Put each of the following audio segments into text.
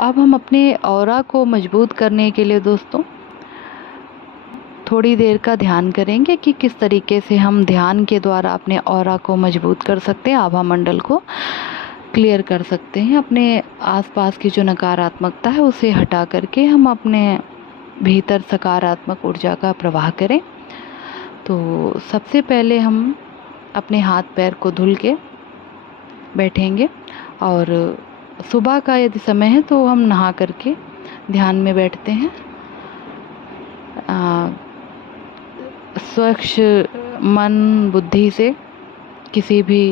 अब हम अपने ऑरा को मजबूत करने के लिए दोस्तों थोड़ी देर का ध्यान करेंगे कि किस तरीके से हम ध्यान के द्वारा अपने ऑरा को मजबूत कर सकते हैं, आभा मंडल को क्लियर कर सकते हैं। अपने आसपास की जो नकारात्मकता है उसे हटा करके हम अपने भीतर सकारात्मक ऊर्जा का प्रवाह करें। तो सबसे पहले हम अपने हाथ पैर को धुल के बैठेंगे और सुबह का यदि समय है तो हम नहा करके ध्यान में बैठते हैं। स्वच्छ मन बुद्धि से किसी भी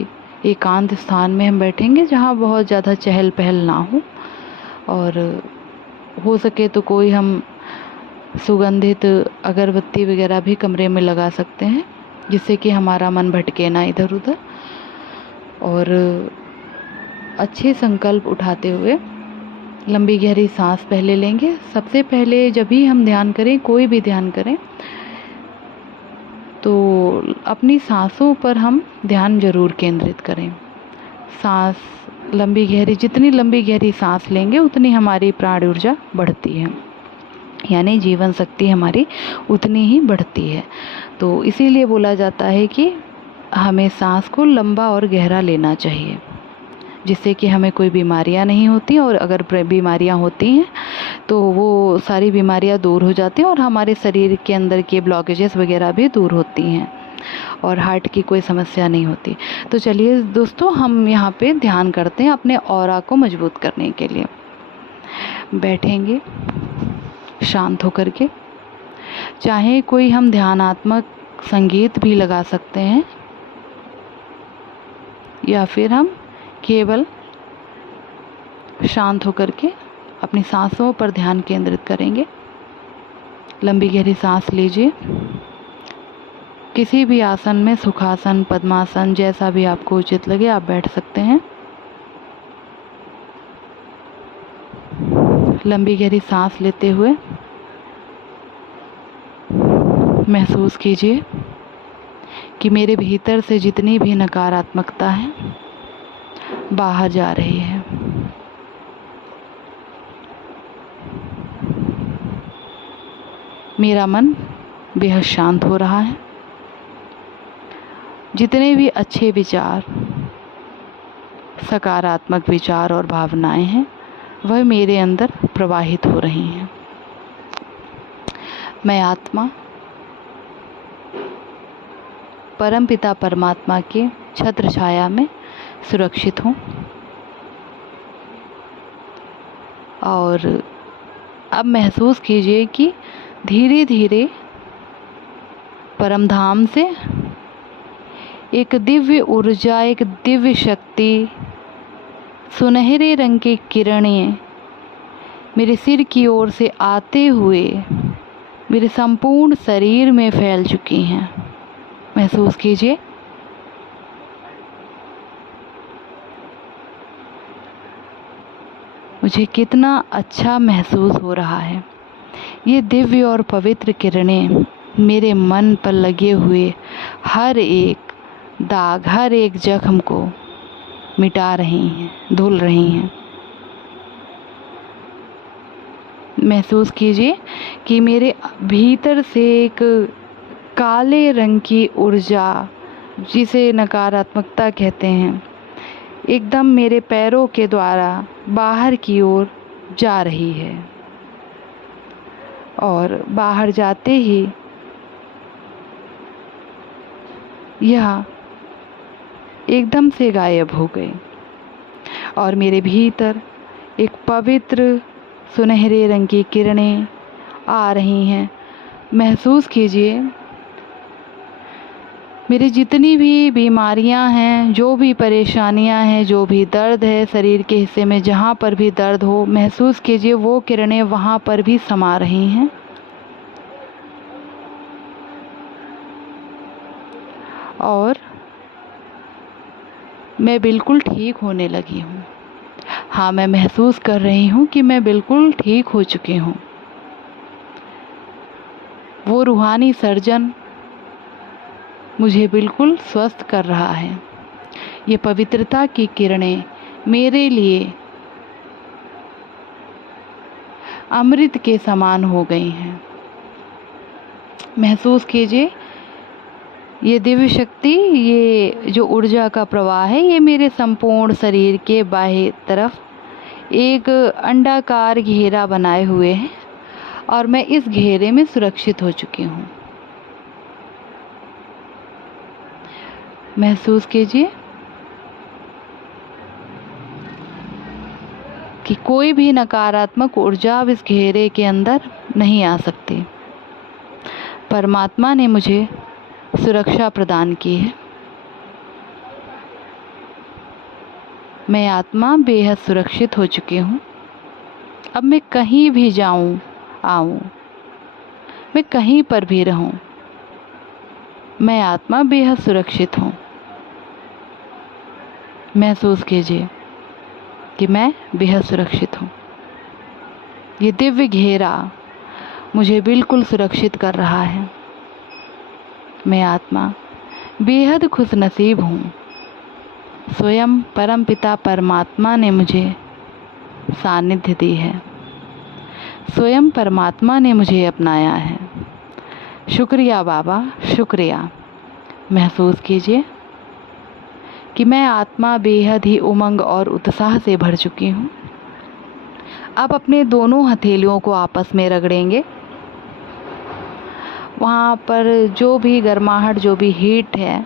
एकांत स्थान में हम बैठेंगे जहाँ बहुत ज़्यादा चहल पहल ना हो, और हो सके तो कोई हम सुगंधित अगरबत्ती वगैरह भी कमरे में लगा सकते हैं, जिससे कि हमारा मन भटके ना इधर उधर। और अच्छे संकल्प उठाते हुए लंबी गहरी सांस पहले लेंगे। सबसे पहले जब भी हम ध्यान करें, कोई भी ध्यान करें, तो अपनी सांसों पर हम ध्यान जरूर केंद्रित करें। सांस लंबी गहरी, जितनी लंबी गहरी सांस लेंगे उतनी हमारी प्राण ऊर्जा बढ़ती है, यानी जीवन शक्ति हमारी उतनी ही बढ़ती है। तो इसीलिए बोला जाता है कि हमें सांस को लंबा और गहरा लेना चाहिए, जिससे कि हमें कोई बीमारियां नहीं होती, और अगर बीमारियां होती हैं तो वो सारी बीमारियां दूर हो जाती हैं और हमारे शरीर के अंदर के ब्लॉकेजेस वगैरह भी दूर होती हैं और हार्ट की कोई समस्या नहीं होती। तो चलिए दोस्तों, हम यहाँ पे ध्यान करते हैं अपने ऑरा को मजबूत करने के लिए। बैठेंगे शांत होकर के, चाहे कोई हम ध्यानात्मक संगीत भी लगा सकते हैं या फिर हम केवल शांत होकर के अपनी सांसों पर ध्यान केंद्रित करेंगे। लंबी गहरी सांस लीजिए। किसी भी आसन में, सुखासन, पद्मासन, जैसा भी आपको उचित लगे आप बैठ सकते हैं। लंबी गहरी सांस लेते हुए महसूस कीजिए कि मेरे भीतर से जितनी भी नकारात्मकता है बाहर जा रही है। मेरा मन बेहद शांत हो रहा है। जितने भी अच्छे विचार, सकारात्मक विचार और भावनाएं हैं वह मेरे अंदर प्रवाहित हो रही हैं। मैं आत्मा परमपिता परमात्मा के छत्र छाया में सुरक्षित हूँ। और अब महसूस कीजिए कि धीरे धीरे परमधाम से एक दिव्य ऊर्जा, एक दिव्य शक्ति, सुनहरे रंग की किरणें मेरे सिर की ओर से आते हुए मेरे संपूर्ण शरीर में फैल चुकी हैं। महसूस कीजिए। मुझे कितना अच्छा महसूस हो रहा है। ये दिव्य और पवित्र किरणें मेरे मन पर लगे हुए हर एक दाग, हर एक जख्म को मिटा रही हैं, धुल रही हैं। महसूस कीजिए कि मेरे भीतर से एक काले रंग की ऊर्जा, जिसे नकारात्मकता कहते हैं, एकदम मेरे पैरों के द्वारा बाहर की ओर जा रही है, और बाहर जाते ही यह एकदम से गायब हो गई और मेरे भीतर एक पवित्र सुनहरे रंग की किरणें आ रही हैं। महसूस कीजिए मेरी जितनी भी बीमारियां हैं, जो भी परेशानियां हैं, जो भी दर्द है शरीर के हिस्से में, जहाँ पर भी दर्द हो, महसूस कीजिए वो किरणें वहाँ पर भी समा रही हैं। और मैं बिल्कुल ठीक होने लगी हूँ। हाँ, मैं महसूस कर रही हूँ कि मैं बिल्कुल ठीक हो चुकी हूँ। वो रूहानी सर्जन मुझे बिल्कुल स्वस्थ कर रहा है। ये पवित्रता की किरणें मेरे लिए अमृत के समान हो गई हैं। महसूस कीजिए ये दिव्य शक्ति, ये जो ऊर्जा का प्रवाह है, ये मेरे संपूर्ण शरीर के बाह्य तरफ एक अंडाकार घेरा बनाए हुए है और मैं इस घेरे में सुरक्षित हो चुकी हूँ। महसूस कीजिए कि कोई भी नकारात्मक ऊर्जा अब इस घेरे के अंदर नहीं आ सकती। परमात्मा ने मुझे सुरक्षा प्रदान की है। मैं आत्मा बेहद सुरक्षित हो चुकी हूँ। अब मैं कहीं भी जाऊँ आऊँ, मैं कहीं पर भी रहूँ, मैं आत्मा बेहद सुरक्षित हूँ। महसूस कीजिए कि मैं बेहद सुरक्षित हूँ। ये दिव्य घेरा मुझे बिल्कुल सुरक्षित कर रहा है। मैं आत्मा बेहद खुशनसीब हूँ। स्वयं परमपिता परमात्मा ने मुझे सानिध्य दी है। स्वयं परमात्मा ने मुझे अपनाया है। शुक्रिया बाबा, शुक्रिया। महसूस कीजिए कि मैं आत्मा बेहद ही उमंग और उत्साह से भर चुकी हूँ। अब अपने दोनों हथेलियों को आपस में रगड़ेंगे। वहाँ पर जो भी गर्माहट, जो भी हीट है,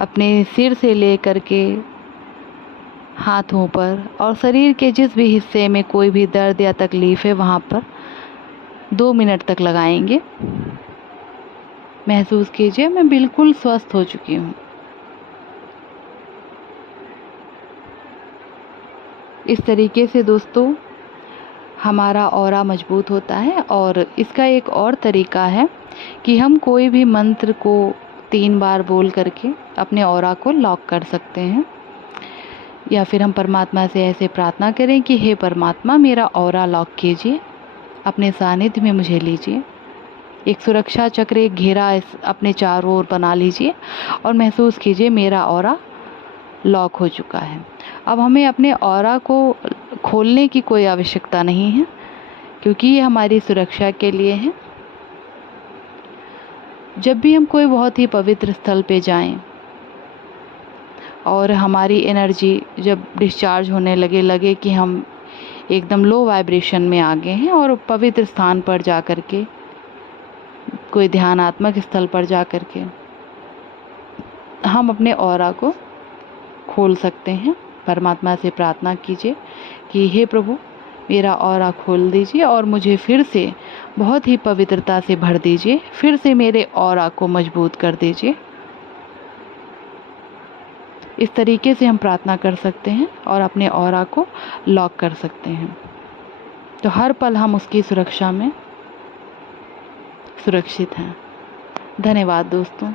अपने सिर से लेकर के हाथों पर और शरीर के जिस भी हिस्से में कोई भी दर्द या तकलीफ़ है, वहाँ पर 2 मिनट तक लगाएंगे। महसूस कीजिए मैं बिल्कुल स्वस्थ हो चुकी हूँ। इस तरीके से दोस्तों हमारा ऑरा मजबूत होता है। और इसका एक और तरीका है कि हम कोई भी मंत्र को 3 बार बोल करके अपने ऑरा को लॉक कर सकते हैं, या फिर हम परमात्मा से ऐसे प्रार्थना करें कि हे परमात्मा, मेरा ऑरा लॉक कीजिए, अपने सानिध्य में मुझे लीजिए। एक सुरक्षा चक्र, एक घेरा अपने चारों ओर बना लीजिए और महसूस कीजिए मेरा ऑरा लॉक हो चुका है। अब हमें अपने ऑरा को खोलने की कोई आवश्यकता नहीं है, क्योंकि ये हमारी सुरक्षा के लिए है। जब भी हम कोई बहुत ही पवित्र स्थल पे जाएं और हमारी एनर्जी जब डिस्चार्ज होने लगे कि हम एकदम लो वाइब्रेशन में आ गए हैं, और पवित्र स्थान पर जा कर के, कोई ध्यानात्मक स्थल पर जा कर के हम अपने ऑरा को खोल सकते हैं। परमात्मा से प्रार्थना कीजिए कि हे प्रभु, मेरा ऑरा खोल दीजिए और मुझे फिर से बहुत ही पवित्रता से भर दीजिए, फिर से मेरे ऑरा को मजबूत कर दीजिए। इस तरीके से हम प्रार्थना कर सकते हैं और अपने ऑरा को लॉक कर सकते हैं। तो हर पल हम उसकी सुरक्षा में सुरक्षित हैं। धन्यवाद दोस्तों।